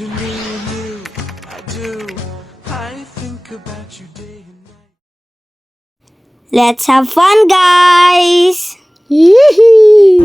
you knew, I do. I think about you day and night. Let's have fun, guys! Yee!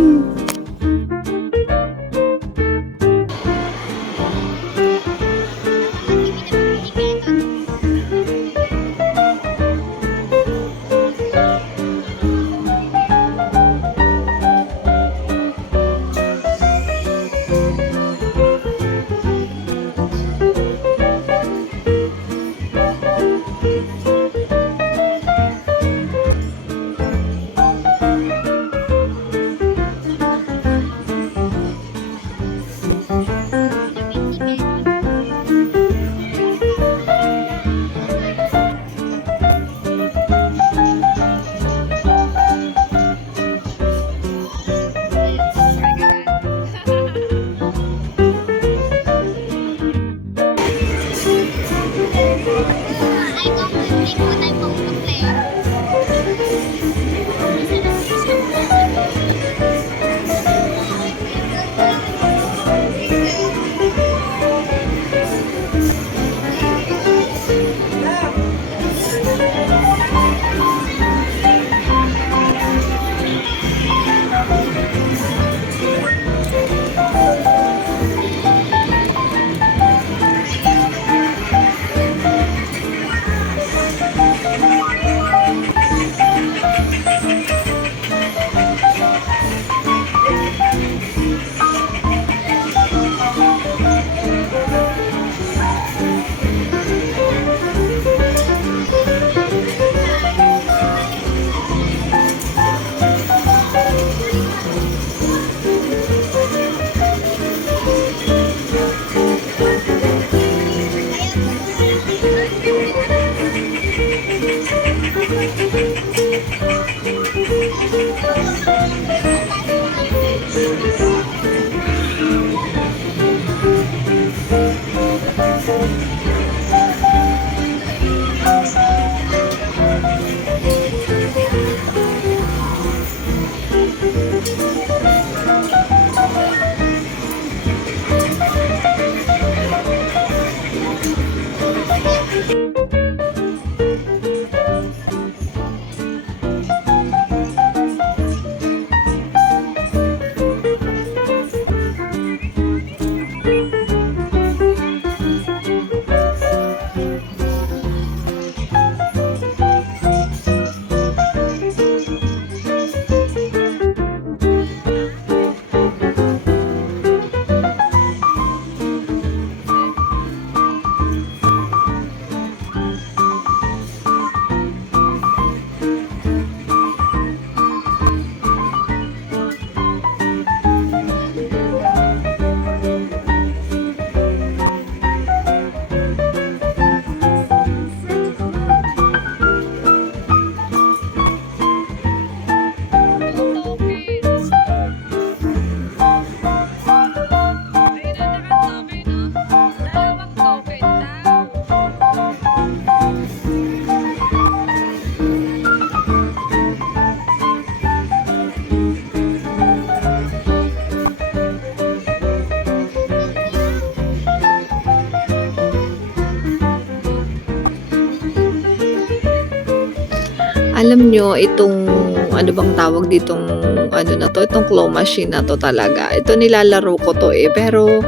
Alam nyo, itong ano bang tawag ditong ano na to, itong claw machine na to talaga. Ito nilalaro ko to pero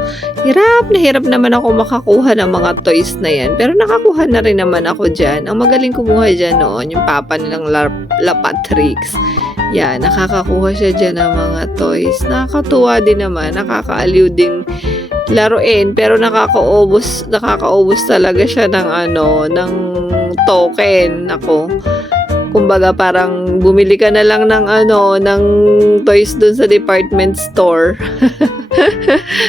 hirap naman ako makakuha ng mga toys na yan. Pero nakakuha na rin naman ako dyan. Ang magaling kumuha dyan noon, yung papa nilang Lapatrix. Yan, nakakakuha siya dyan ng mga toys. Nakakatuwa din naman, nakakaaliw din laruin, pero nakakaubos talaga siya ng ng token. Ako, kumbaga parang bumili ka na lang ng ng toys dun sa department store.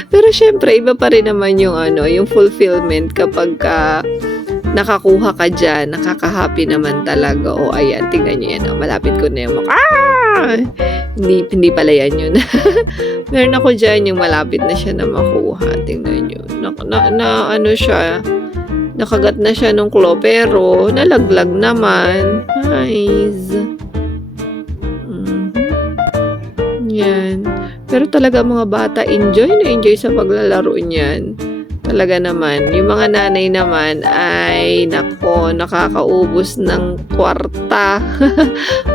Pero syempre iba pa rin naman yung yung fulfillment kapag nakakuha ka dyan, nakaka-happy naman talaga. O ayan, tingnan nyo yan, malapit ko na yung hindi pala yan yun. Meron ako dyan yung malapit na siya na makuha. Tingnan nyo, siya, nakagat na siya nung claw, pero nalaglag naman. Nice. Yan. Pero talaga mga bata, enjoy sa paglalaro niyan. Talaga naman. Yung mga nanay naman ay nako, nakakaubos ng kwarta.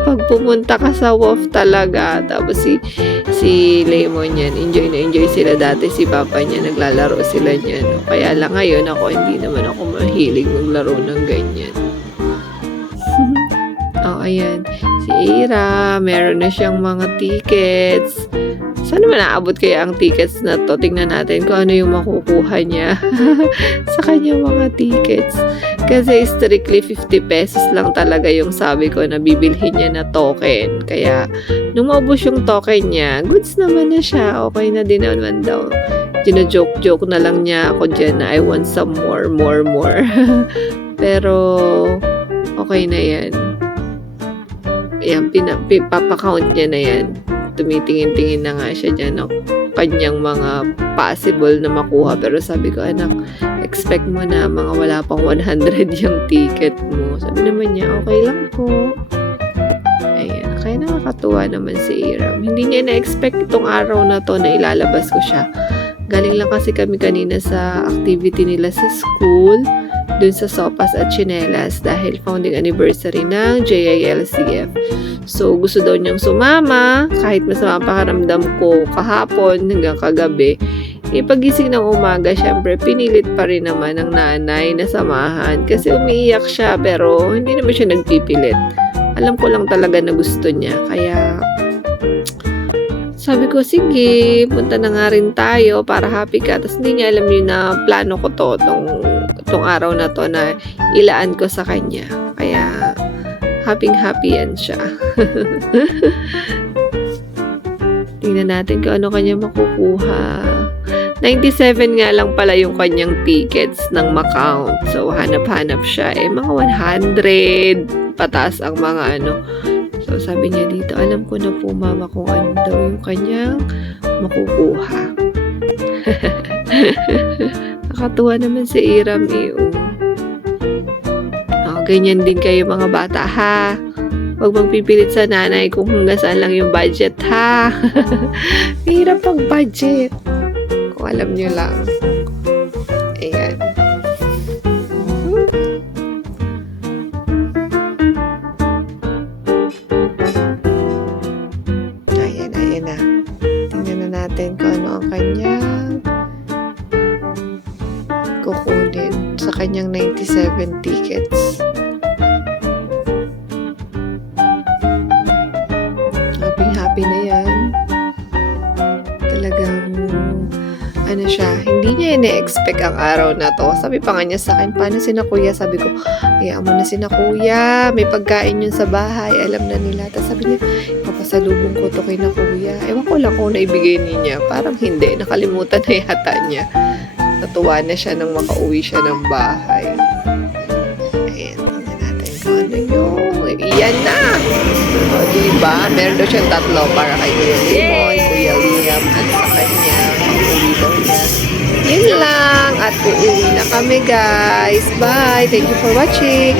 Pag pumunta ka sa WOF talaga. Tapos si Lemon yan, enjoy na enjoy sila dati. Si Papa niya, naglalaro sila niyan. Kaya lang ngayon ako, hindi naman ako mahilig maglaro ng ganyan. Oh, ayan. Si Ira, meron na siyang mga tickets. Saan naman naabot kaya ang tickets na to? Tingnan natin kung ano yung makukuha niya sa kanyang mga tickets. Kasi strictly 50 pesos lang talaga yung sabi ko na bibilhin niya na token. Kaya nung maubos yung token niya, goods naman na siya. Okay na din naman daw. Gina-joke-joke na lang niya ako dyan na I want some more. Pero okay na yan. Ayan, papakount niya na yan. Tumitingin-tingin na nga siya dyan ng kanyang mga possible na makuha. Pero sabi ko, anak, expect mo na mga wala pang 100 yung ticket mo. Sabi naman niya, okay lang po. Ayan, kaya nakakatuwa naman si Iram. Hindi niya na-expect itong araw na to na ilalabas ko siya. Galing lang kasi kami kanina sa activity nila sa school, dun sa sopas at chinelas dahil founding anniversary ng JILCF. So, gusto daw niyang sumama kahit masama pakiramdam ko kahapon hanggang kagabi. Pagising ng umaga, syempre, pinilit pa rin naman ng nanay na samahan kasi umiiyak siya pero hindi naman siya nagpipilit. Alam ko lang talaga na gusto niya. Kaya, sabi ko, sige, punta na nga rin tayo para happy ka. Tapos hindi niya alam yun na plano ko to, tong araw na to na ilaan ko sa kanya. Kaya, happy yan siya. Tingnan natin kung ano kanya makukuha. 97 nga lang pala yung kanyang tickets ng Macau. So, hanap-hanap siya. Mga 100 pataas ang mga ano. So, sabi niya dito, alam ko na po mama kung ano daw yung kanyang makukuha. Nakatuwa naman si Iram ganyan din kayo mga bata ha. Huwag mong pipilit sa nanay kung hanggang saan lang yung budget ha. Hirap ang budget. Kung alam nyo lang. Ayan. Ayan na. Tingnan na natin kung ano ang kanyang kukunin sa kanyang 97 tickets. Happy na yan. Talagang ano siya, hindi niya ina-expect ang araw na to. Sabi pa nga niya sa akin, paano sina kuya? Sabi ko, hayaan mo na sina kuya. May pagkain yun sa bahay. Alam na nila. Tapos sabi niya, papasalubong ko to kay na kuya. Ewan ko lang kung naibigay niya. Parang hindi. Nakalimutan na yata niya. Natuwa na siya nang makauwi siya ng bahay. Ayan, tingnan natin kung ano yung iyan na. O, diba? Meron daw siyang tatlo para kay Kuya Limon, Kuya Liam, at sa kanya. Uuwi daw niya. Yun lang. At uuwi na kami, guys. Bye! Thank you for watching.